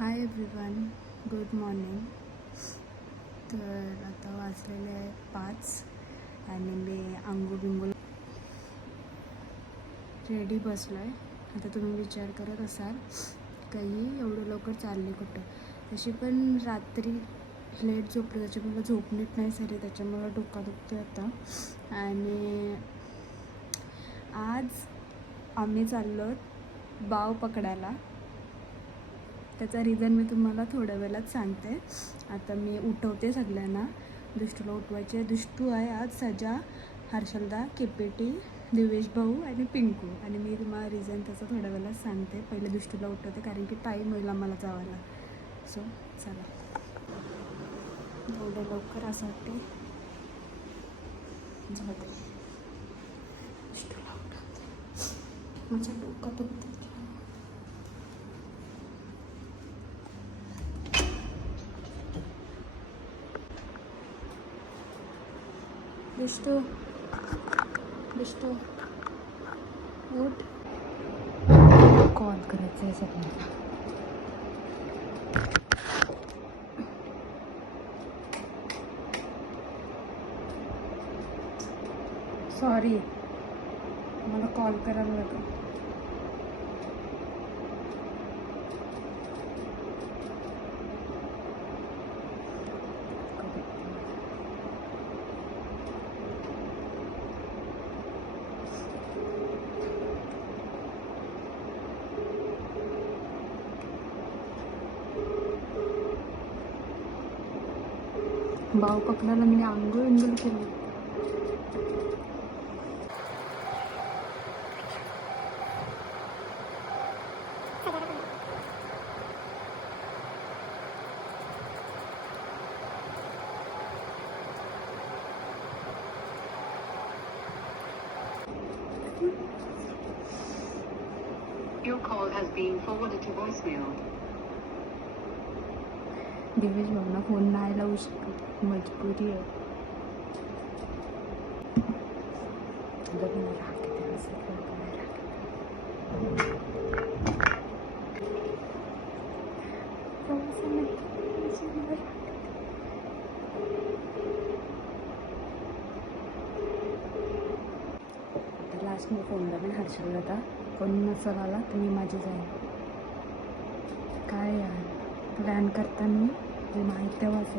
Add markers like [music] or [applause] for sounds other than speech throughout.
Hi everyone good morning तर आता वाचलेले आहे पाच आणि मी आंघोळ बिंगोळ रेडी बसलो आहे आता तुम्ही विचार करत असाल काही एवढं लवकर चालले कुठं? तशी पण रात्री लेट झोपली त्याच्यामुळे झोप नीट नाही झाली त्याच्यामुळं डोका दुखतो आता. आणि आज आम्ही चाललो बाव पकडायला. त्याचा रिझन मी तुम्हाला थोड्या वेळात सांगते. आता मी उठवते सगळ्यांना. दुष्टूला उठवायचे. दुष्टू आहे आज सजा हर्षलदा केपेटी दिवेश भाऊ आणि पिंकू. आणि मी तुम्हाला रिझन त्याचं थोड्या वेळात सांगते. पहिले दुष्टूला उठवते कारण की टाईम होईल आम्हाला जावायला. सो चला. एवढं लवकर असं वाटते जाऊ दे. दुष्टूला उठवते. माझं डोकं दुखतं विष्णू विष्णू उठ. कॉल करायचं आहे सगळ्यांना. सॉरी. मला कॉल करायला लागेल. भाव पकडायला मी आंघोळ इंगोळ केली. दिवेश भाऊना फोन नाही लावू शकत. मजबुरी आहे. नाही आता लास्ट मी फोन लावेन हर्षल दादा नसल आला तर मी माझी जाईन. काय यार? प्लॅन करताना जे माहीत तेव्हाच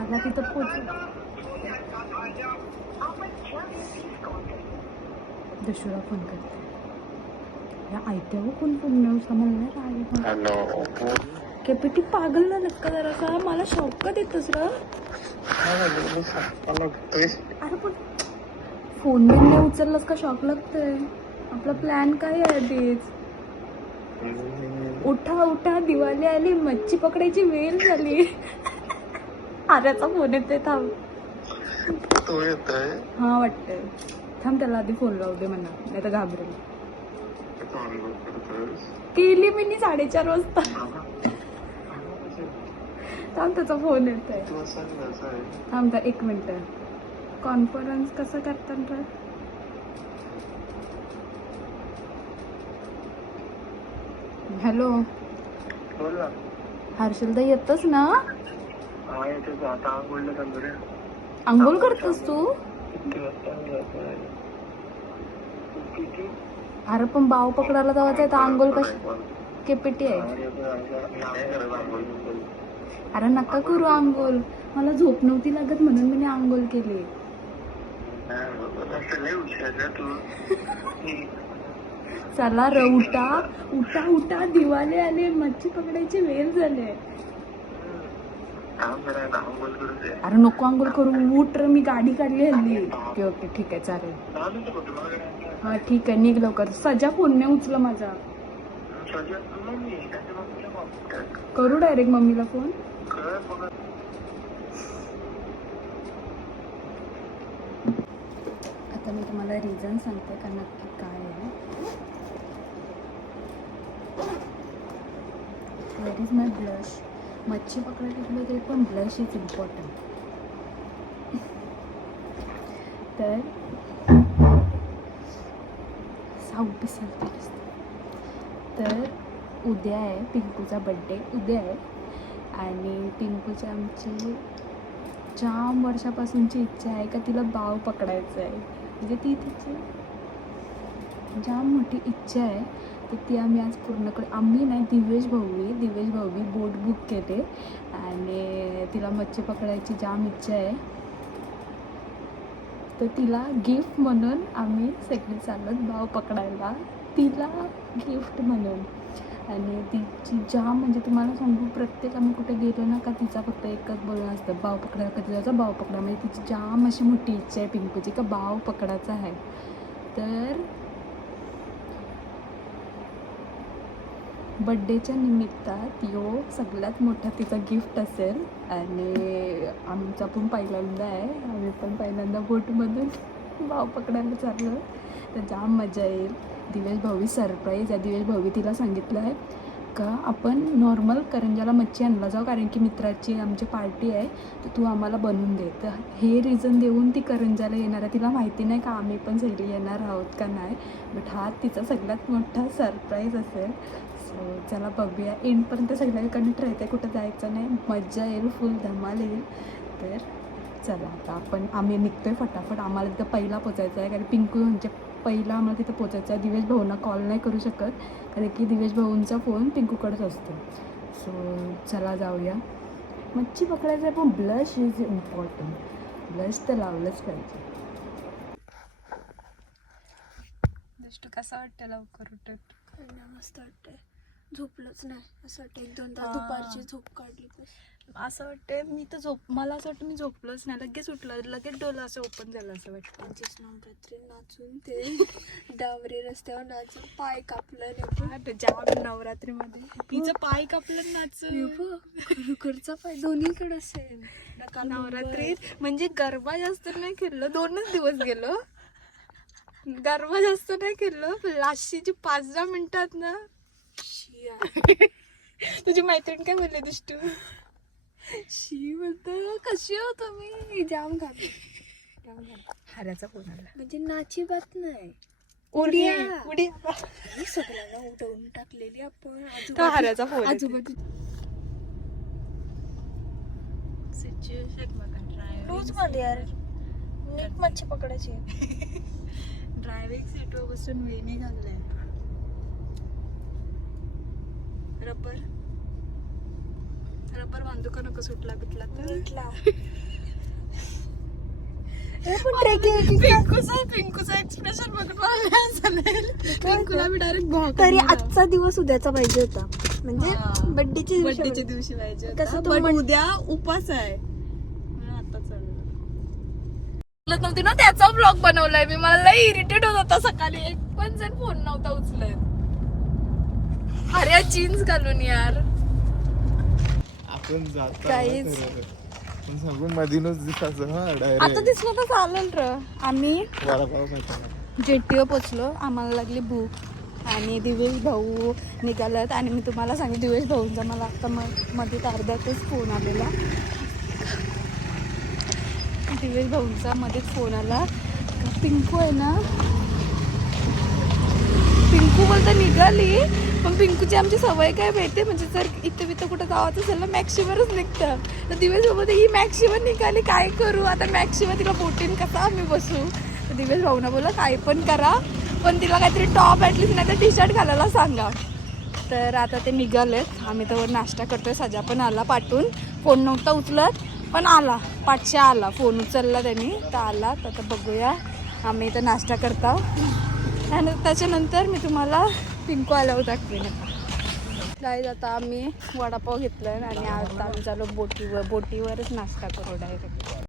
मला तिथं पोचू दशूला फोन करते या आयत्यावर कोण पुण्य समजलं राग हॅलो. केपिटी पागल ना नक्का जरासा? मला शॉक का देतस र अरे पण फोन बिन नाही उचललास का? शॉक लागतंय. आपला प्लॅन काय आहे आधीच? उठा उठा दिवाळी आली मच्छी पकडायची वेळ झाली. आर्याचा फोन येते थांब. तो येत आहे हा वाटतंय. थांब त्याला आधी फोन लावू दे म्हणा नाही तर घाबरेल केली मी नी साडेचार वाजता. थांब त्याचा फोन येत आहे थांब तर एक मिनिट. कॉन्फरन्स कसं करतात रे? हॅलो. हर्षलदा येतच ना? आंघोळ करतोस तू किती वाजता जायचं आहे? किती? अरे पण बाव पकडायला जायचं आहे तर आंघोळ कशी? केपिटी आहे. अरे नका करू आंघोळ. मला झोप नव्हती लागत म्हणून मी आंघोळ केली. [laughs] चला र उठा. उठा उठा. दिवाले आले. मच्छी पकडायची वेळ झाले. अरे नको आंघोळ करू. उठ र मी गाडी काढली हल्ली. ओके ओके ठीक आहे चालेल. हा ठीक आहे निघ लवकर. सजा फोन नाही उचला माझा? करू. डायरेक्ट मम्मीला फोन. आता मी तुम्हाला रिझन सांगते का नक्की काय आहे. दॅट इज माय ब्लश मच्छी पकडायला गेलो तरी पण ब्लश इज इम्पॉर्टंट तर साऊंड पिसलते तर उद्या आहे पिंकूचा बड्डे उद्या आहे. आणि पिंकूची आमची जाम वर्षापासूनची इच्छा आहे का तिला बाव पकडायचं आहे. म्हणजे ती तिची जाम मोठी इच्छा आहे. तर ती आम्ही आज पूर्ण कर. आम्ही नाही दिवेश भाऊवी दिवेश भाऊवी बोट बुक केले. आणि तिला मच्छी पकडायची जाम इच्छा आहे. तर तिला गिफ्ट म्हणून आम्ही सगळी चालत भाव पकडायला तिला गिफ्ट म्हणून. आणि तिची जाम म्हणजे तुम्हाला सांगू प्रत्येक आम्ही कुठे गेलो ना का तिचा फक्त एकच बोलणं असतं बाव पकडायला कधी जायचं? बाव पकडा. म्हणजे तिची जाम अशी मोठी इच्छा आहे पिंकूची का बाव पकडायचा आहे. तर बड्डेच्या निमित्तात यो सगळ्यात मोठा तिचा गिफ्ट असेल आणि आमचा पण पहिल्यांदा आहे. आम्ही पण पहिल्यांदा बोटमधून भाव पकडायला चाललो तर जाम मजा येईल. दिवेश भाऊवी सरप्राईज आहे. दिवेश भाऊवी तिला सांगितलं आहे का आपण नॉर्मल करंजाला मच्छी आणला जाऊ कारण की मित्राची आमची पार्टी आहे तर तू आम्हाला बनवून दे. तर हे रिझन देऊन ती करंजाला येणार आहे. तिला माहिती नाही का आम्ही पण सगळी येणार आहोत का नाही बट हा तिचा सगळ्यात मोठा सरप्राईज असेल. सो चला बघूया. एंडपर्यंत सगळ्याकडे ट्रायचं कुठं जायचं नाही. मज्जा येईल फुल धमाल येईल. तर चला आता आपण आम्ही निघतोय फटाफट. आम्हाला तिथं पहिला पोचायचं आहे. कारण पिंकू म्हणजे पहिला आम्हाला तिथं पोचायचं आहे. दिवेश भाऊंना कॉल नाही करू शकत. कारण की दिवेश भाऊंचा फोन पिंकूकडेच असतो. सो चला जाऊया. मच्छी पकडायचं आहे पण ब्लश इज इम्पॉर्टंट ब्लश तर लावलंच पाहिजे. दृष्ट कसं वाटतं लवकर उठत? मस्त वाटतंय. झोपलोच नाही. असं वाटतं एक दोन. तास दुपारची झोप काढली असं वाटतं मी तर झोप मला असं वाटतं मी झोपलोच नाही. लगेच उठलं लगेच डोलं असं ओपन झालं असं वाटतं नवरात्री नाचून ते डावरे रस्त्यावर नाचून पाय कापलं जाम नवरात्रीमध्ये. तिचं पाय कापलं नाच खरोखरचा पाय दोन्हीकडे असेल नका नवरात्रीत म्हणजे गरबा जास्त नाही खेळलं दोनच दिवस गेलो. गरबा जास्त नाही खेळलो लास्टची पाच दहा मिनिटात ना. [laughs] तुझी मैत्रीण काय बोलली दिसतू शी म्हणतो कशी हो तुम्ही? जाम घाल. जाम घाल. हाऱ्याचा फोन आला. म्हणजे नाची बात नाही. उड्या उड्या. उड्या हे सगळ्यांना उठवून टाकलेली आपण. तो हाऱ्याचा फोन आजूबाजू रोजमध्ये यार. नीट मच्छी पकडायची ड्रायव्हिंग सीटवर बसून वेणी घाललाय. रबर. रबर बांधू का नको सुटला बिटला तर. [laughs] पिंकूचा पिंकूचा एक्सप्रेशन बघून चालेल. पिंकूला मी डायरेक्ट तरी आजचा दिवस उद्याचा पाहिजे होता. म्हणजे. बड्डेची बर्थडेच्या दिवशी पाहिजे होता. कसं उद्या उपास आहे. नव्हती ना त्याचा ब्लॉग बनवलाय मी. मला लय इरिटेट होत होता सकाळी. एक पण जण फोन नव्हता उचलत. अरे जीन्स घालून यार. आपण जाता काहीच. सांगून मधीनच दिसायचं हा आता डायरेक्ट दिसलं तर चालेल र. आम्ही वडापाव खायचा पोचलो. आम्हाला लागली भूक आणि दिवेश भाऊ निघालात आणि मी तुम्हाला सांगते दिवेश भाऊंचा मला आता मग मध्ये अर्ध्यातच फोन आलेला. दिवेश भाऊंचा मध्येच फोन आला. का पिंकू आहे ना पिंकू बोलता निघाली. पण पिंकूची आमची सवय काय भेटते म्हणजे जर इथं बिथं कुठं गावात असेल ना मॅक्सीवरच निघतं. तर दिवेश बोलते, ही मॅक्शिवर निघाली काय करू? आता मॅक्शिवर तिला बोटीन कसा आम्ही बसू? तर दिवस भाऊना बोला काय पण करा. पण तिला काहीतरी टॉप ॲटलीस्ट नाही तर टी शर्ट घालायला सांगा. तर आता ते निघालेत. आम्ही तर नाश्ता करतोय. सजा पण आला पाठून. फोन नव्हता उचलत पण आला. पाठशा आला. फोन उचलला त्यांनी. तर आला. तर आता बघूया. आम्ही इथं नाश्ता करता. आणि त्याच्यानंतर मी तुम्हाला पिंकू आल्यावर दाखवेन. गाईज आता आम्ही वडापाव घेतला आणि आता आम्ही चालू बोटीवर बोटीवरच नाश्ता करू डायरेक्ट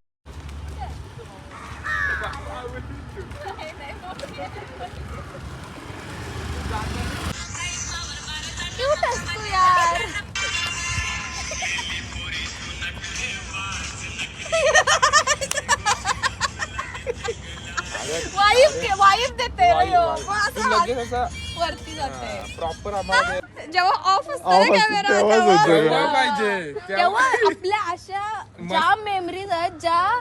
वाईफ वाईफ देते वरती जाते. प्रॉपर आम्हाला जेव्हा ऑफ असतो कॅमेरा. तेव्हा पाहिजे. तेव्हा आपल्या अशा [laughs] ज्या मेमरीज आहेत ज्या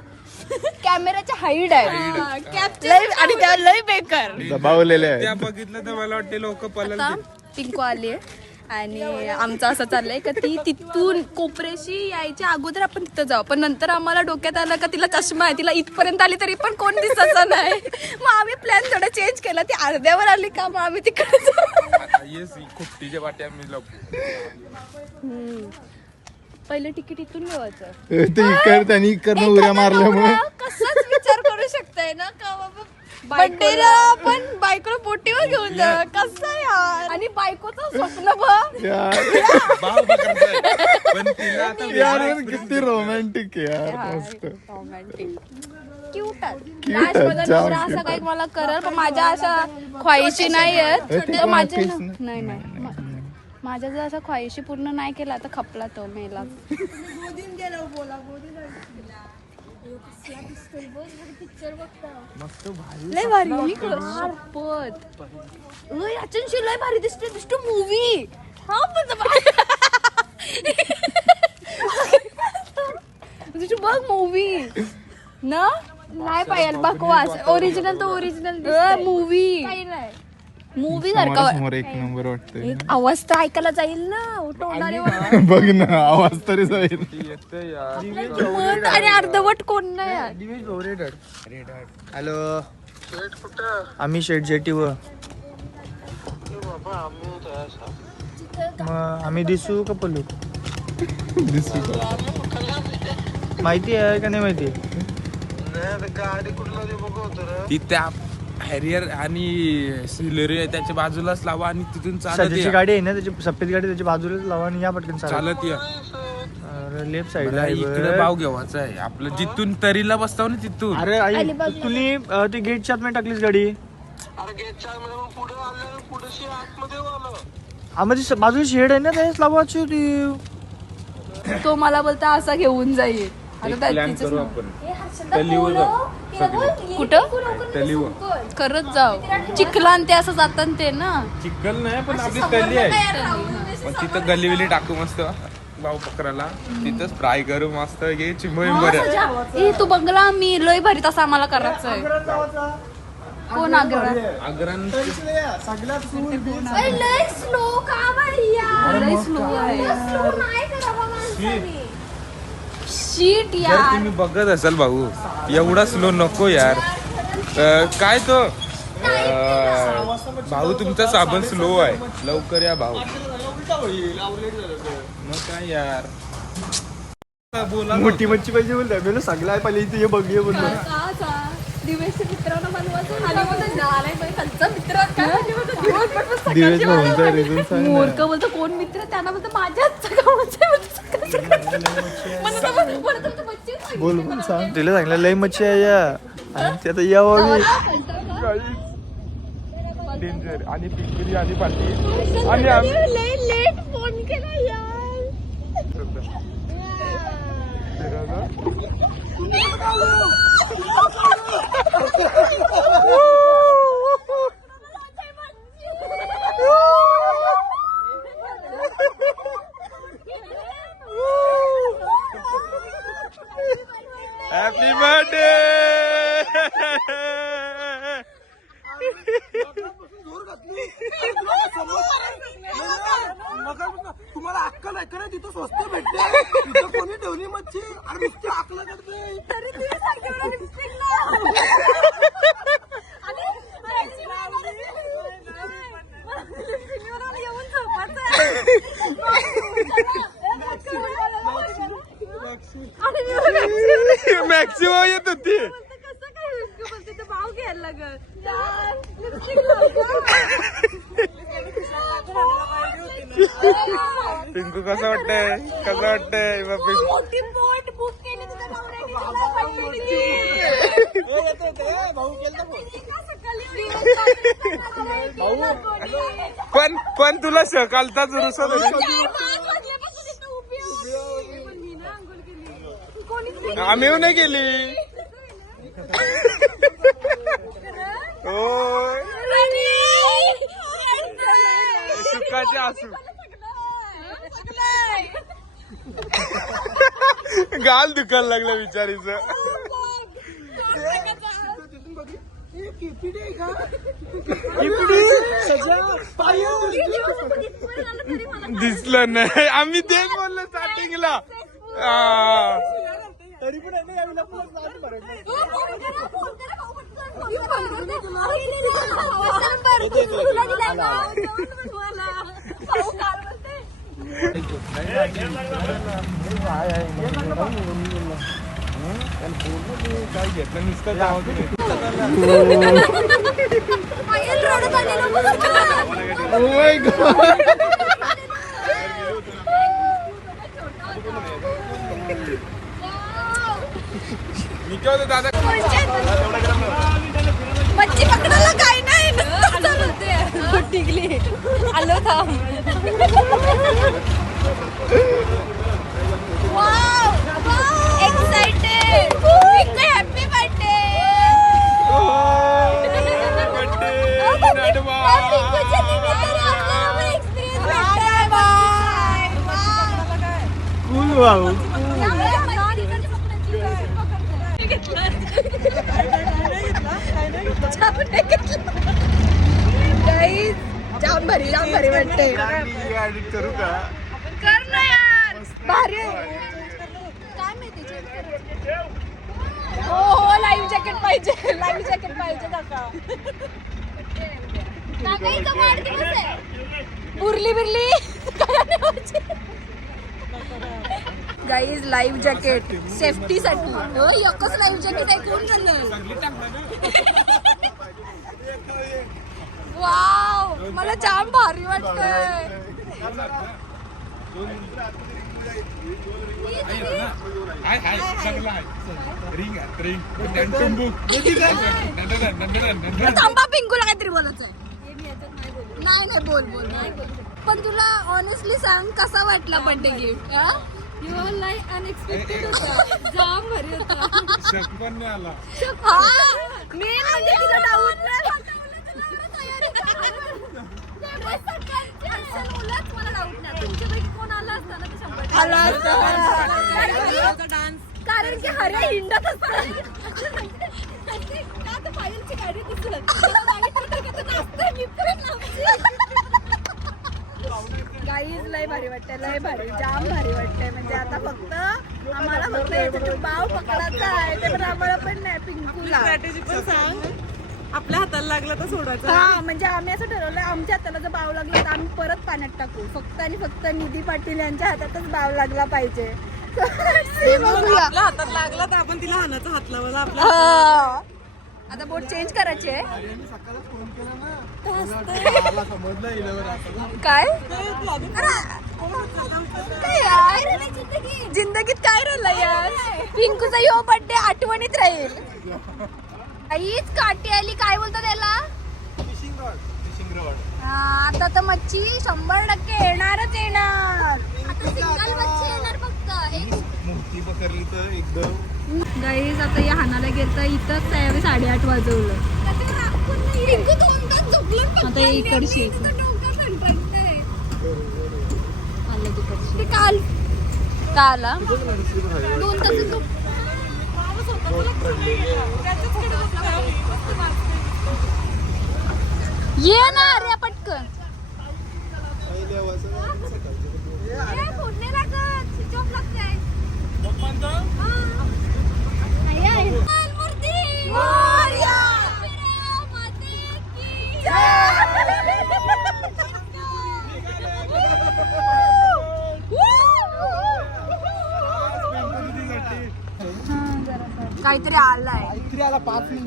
कॅमेराच्या हाईड आहेत. लय आणि त्या लय बेकार. दबावलेले आहे त्या बघितलं तर मला वाटते लोक पलल आता पिंकू आली आणि आमचं असं चाललंय का ती तिथून कोपऱ्याशी यायच्या अगोदर आपण तिथं जाऊ. पण नंतर आम्हाला डोक्यात आलं का तिला चष्मा आहे तिला इथपर्यंत आली तरी पण कोण दिसायचं नाही. मग आम्ही प्लॅन थोडा चेंज केला. ती अर्ध्यावर आली का मग आम्ही तिकडे जाऊ. येस खुट्टीच्या वाट्या मी लपू पहिलं तिकीट इथून मिळवायचं. ते इकड त्यांनी इकडनं उड्या मारल्यामुळे. कसाच विचार करू शकताय ना का बाबा? बड्डेला आपण बायकोला बोटीवर घेऊन जा. कसं यार? आणि बायकोचं स्वप्न बघ. यार [laughs] भाव पकडतोय. पण तिला आता [laughs] यार किती रोमॅन्टिक यार मस्त. क्यूट Cute लास्ट आहे, माझा जाम नवरा cute. असं काही मला करल पण माझ्या अशा ख्वाहिशी नाही. आहेत अरे ते तर कोण माझ्या न- नाही. नाही माझ्या जर असं ख्वाहिशी पूर्ण नाही केला तर खपला तो मेला [laughs] लय भारी. शपथ लय लय भारी दिसते दिसतो मूवी हा पण तुझी बघ मूवी ना? नाही पाहिजे बकवास. ओरिजिनल तो ओरिजिनल मूवी मूवी सारखा समोर एक नंबर वाटतंय. एक आवाज तर ऐकायला जाईल ना तोंडाने वर. [laughs] बघ ना आवाज तरी जाईल. मत आणि अर्धवट कोण नाही आहे. हॅलो. आम्ही शेट जेटीवर. मग आम्ही दिसू का पलू दिसू. का? माहिती आहे का नाही माहिती? ती त्या हॅरियर आणि सिलेरी आहे त्याच्या बाजूलाच लावा आणि तिथून चालत सध्याची या. गाडी आहे ना त्याची सफेद गाडी त्याच्या बाजूलाच लावा आणि या पटकन चालत. चालत या. लेफ्ट साईड मला इकडे भाव घेवायचा आहे. आपलं जिथून तरीला बसताव ना तिथून. अरे आई तुम्ही अं, ते गेटच्या आत टाकलीस गाडी? अरे गेटच्या पुढे आलं पुढे आतमध्ये आलं. आम्हाला बाजूला शेड आहे ना त्याच लावायची होती. तो मला बोलता असा घेऊन जाईल. आता प्लॅन करू. आपण. जाऊ कुठं? करत जाऊ. चिखला आणि ते असं जातात ते ना. चिकल नाही पण आपली तली आहे. पण तिथं गल्ली विली टाकू मस्त भाऊ पकडायला तिथंच फ्राय करू मस्त घे चिंबई बरं. तू बंगला मी लय भारी तसा आम्हाला करायचं आहे. कोण आग्रा अग्रान लय स्लो का लय स्लो आहे. शीट यार. तुम्ही बघत असाल भाऊ एवढा स्लो नको यार. अं, काय तो? अं, भाऊ तुमचा साबण स्लो आहे. लवकर या भाऊ. मग काय यार? बोला. मोठी मच्छी पाहिजे बोलतो मी सगळं आहे पहिले इथे ये बघ ये बोललो दिवेशच्या मित्रांना बनवायचं. आणि मग ते झालंय बाई, खालचा मित्र काय म्हणजे बोलतो, दिवस पण मग दिवेश सकाळची भाऊंचा वाजता. reason सांग ना. मोरकं बोलतो कोण मित्र त्यांना बोलतो माझ्या हातचं गावाचं आहे. बोलतो, बोल- बोल सांग. तिला सांगितलं लय मच्छी आहे या. आणि ते आता यावं डेंजर आणि पिंपरी आणि पाटी आणि लेट फोन केला यार [laughs] हॅपी बर्थडे तुम्हाला अक्कल आहे का नाही तिथं स्वस्त भेटते तिथं कोणी ठेवली मच्छी अरे नुसती अक्कल करते मॅक्सिमम येत होती भाव घ्यायला लागल पिंकू कसं वाटतंय? कसं वाटतंय? बापी मोठी बोट बुक केली तुझ्या नवऱ्याने पण पण तुला सकाळचा रुसत आम्ही नाही गेली. ओय. सुखाचे आसू. गाल दुखायला लागलं बिचारीच दिसलं नाही आम्ही तेच बोललो स्टार्टिंगला तरी पण आहे काय घेतलं नुसतं मी काय होतो दादा मच्छी पकडायला काय नाही टिकली आलो थांब एक्साइटेड हॅपी बर्थडे Cool भाऊ जाम भारी जाम भारी वाटते एडिट करू का कर ना यार भारी आहे. काय माहिती check करायचं. हो हो लाईव्ह जॅकेट पाहिजे लाईव्ह जॅकेट पाहिजे काका काकाईचा वाढदिवस आहे बुरली बिरली गाईज लाईव्ह जॅकेट सेफ्टीसाठी एकच लाईव्ह जॅकेट आहे कोण झालं वाव मला जाम भारी टुंबू थांबा पिंकूला काहीतरी बोलायचं आहे नाही नाही बोल बोल नाही बोल. पण तुला ऑनेस्टली सांग कसा वाटला birthday gift you're like unexpected होता जाम भारी होता शक पण नाही आला हा मेन म्हणजे तुला डाऊट कारण की हऱ्या हिंडत गाईज लय भारी वाटते लय भारी जाम भारी वाटते म्हणजे आता फक्त आम्हाला फक्त याच्यात बाव पकडायचा आहे ते पण आम्हाला पण नाही पिंकूला. स्ट्रॅटेजी पण सांग. आपल्या हाताला लागलं तर सोडायचं. हा म्हणजे आम्ही असं ठरवलंय आमच्या हाताला जर बाव लागला तर आम्ही परत पाण्यात टाकू. फक्त आणि फक्त निधी पाटील यांच्या हातातच बाव लागला पाहिजे. आपल्या हातात लागला तर आपण तिला हानाचा हात लावायला आपल्या हा. आता बोट चेंज करायची आहे. काय? जिंदगीत काय राहिलं यार? पिंकूचा यो बर्थडे आठवणीत राहील. आईच काठी आली. काय बोलतो त्याला? आता तर मच्छी शंभर टक्के येणारच येणार. मच्छी येणार गाईज आता या हानाला गेलं इथंच त्यावेळी साडेआठ वाजवलं. आता इकडची आलं तिकडची. काल. काल? दोन तास ये ना अरे पटकन. फोडणे लागत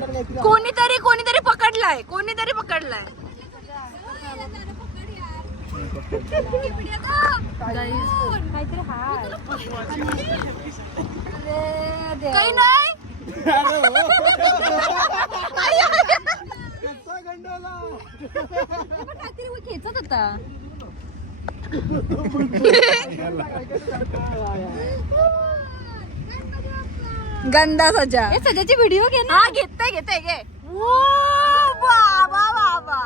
कोणीतरी कोणीतरी पकडलाय. कोणीतरी पकडलाय. काही नाही. खेचत होता [laughs] गंदा सजा. हे सजाची व्हिडिओ घे ना. हा घेते घेते घे. बाबा बाबा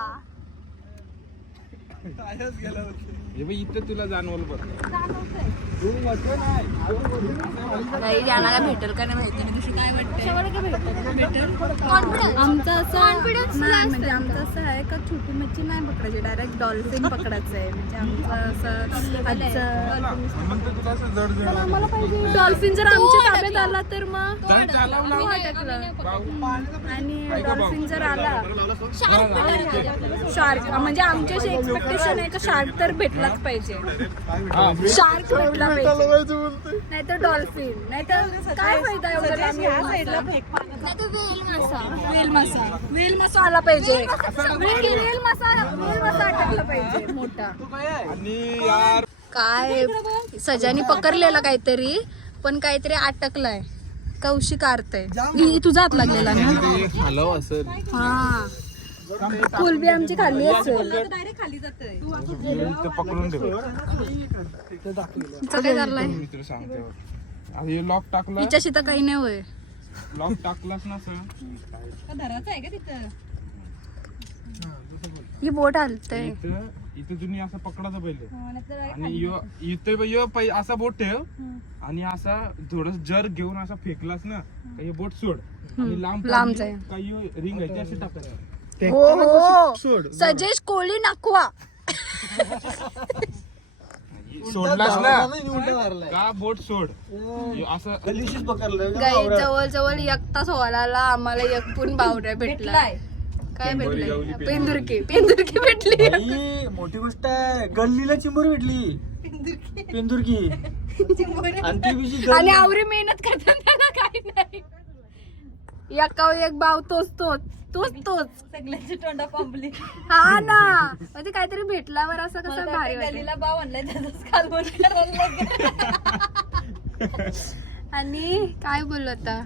हे बघ इथं तुला जाणवलं बघ आम्हाला भेटेल का नाही माहिती नाही काय वाटतं आमचं असं नाही म्हणजे आमचं असं आहे का छोटी मच्छी नाही पकडायची डायरेक्ट डॉल्फिन पकडायचं आहे म्हणजे आमचं असं आजचं म्हणतो तुला असं जड जड डॉल्फिन जर आमच्या ताब्यात आला तर मग तर चालव ना. अटकलं आणि डॉल्फिन जर आला शार्क म्हणजे आमची अशी एक्सपेक्टेशन आहे का शार्क तर भेटलाच पाहिजे. शार्क भेटला पाहिजे. नाही तर डॉल्फिन. नाही तर काय फायदा एवढं वेल मासा. वेल मासा. आला पाहिजे. वेल मासा वेल मासा अटकला पाहिजे मोठा. आणि यार काय? सजानी पकडलेला काहीतरी पण काहीतरी अटकलाय. कौशी कारतय तुझा हात लागलेला ना? ते आमची खाल्ली इथं पकडून काय चाललंय लॉक टाकला. हिच्याशी तर काही नाही होय. लॉक टाकलास ना सर ही बोट हलतय इथं इथं तुम्ही असं पकडायचं पहिले. आणि यो इथे असा बोट ठेव. आणि असा थोडस जर घेऊन असा फेकलास ना का हे बोट सोड. आणि लांब लांब का यो रिंग आहे ती अशी टाकायची हो हो. सजेश कोळी नाकवा सोडलास ना? का बोट सोड? यो असं गाई जवळ जवळ एक तास व्हायला आम्हाला एक पण बावऱ्या भेटला काय भेटलाय? पेंदुरकी पेंदुरकी भेटली. ही मोठी गोष्ट आहे. गल्लीला चिंबोरी भेटली. पेंदुरकी. आणि आवरी मेहनत करतात त्याला [laughs] काही नाही. एका एक भाव तोच तोच. तोच तोच. सगळ्यांची तोंडा पांबली हा ना. म्हणजे काहीतरी भेटल्यावर असं कसं भारी. गलीला बाव आणलाय त्याचाच. आणि काय बोललो आता?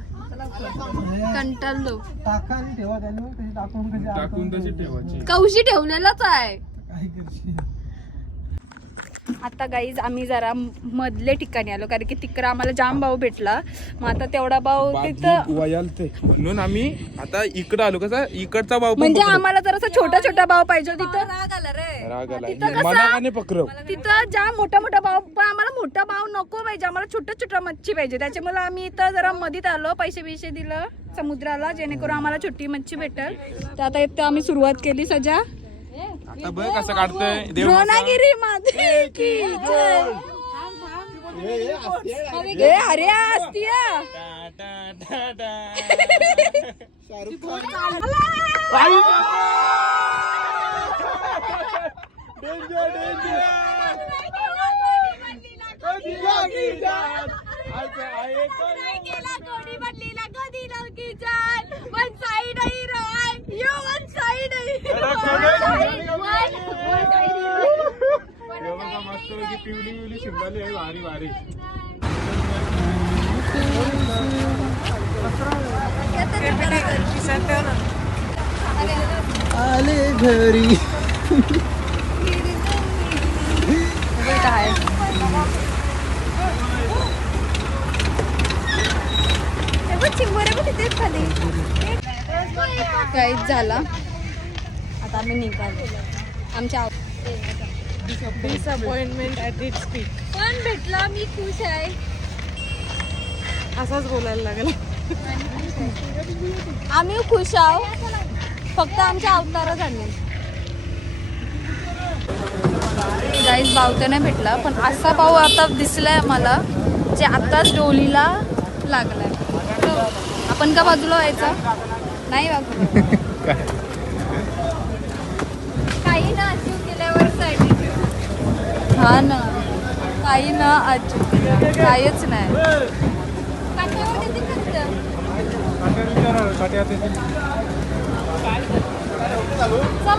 कंटाळलो. ठेवा टाकून कशी ठेवायची? कौशी ठेवलेलाच आहे. काय करशील? आता गाईज आम्ही जरा मधले ठिकाणी आलो कारण की तिकडं आम्हाला जाम भाऊ भेटला. मग आता तेवढा भाऊ तिथं वयाल ते म्हणून आम्ही आता इकडं आलो. कसा इकडचा भाव पण म्हणजे. आम्हाला जर छोटा छोटा भाव पाहिजे तिथं. राग आला रे. राग आला. तिथं? मनाने पकरव तिथं ज्या मोठा मोठा भाव पण आम्हाला मोठा भाव नको पाहिजे. आम्हाला छोटा छोटा मच्छी पाहिजे. त्याच्यामुळे आम्ही इथं जरा मधीत आलो पैसे बिशे दिलं समुद्राला जेणेकरून आम्हाला छोटी मच्छी भेटेल. तर आता इथं आम्ही सुरुवात केली सजा. आता बघ कसं काढतोय. देव द्रोणागिरी माते. की जय. ए, अरे असतीया पिवली शिवलाली आहे भारी भारी आले घरी. काहीच झाला. आता आम्ही निघालो. आमच्या डिसअपॉइंटमेंट ऍट इट स्पीक पण भेटला? मी खुश आहे. असाच बोलायला लागला. आम्ही खुश आहोत फक्त आमच्या अवतार झाले गाईस भाव तर नाही भेटला पण असा भाऊ आता दिसलाय मला जे आताच डोलीला लागलाय. आपण का बाजूला व्हायचा? नाही बाजूला [laughs] काही ना अचीव केल्यावर हा ना काही ना केलं काहीच नाही? चला.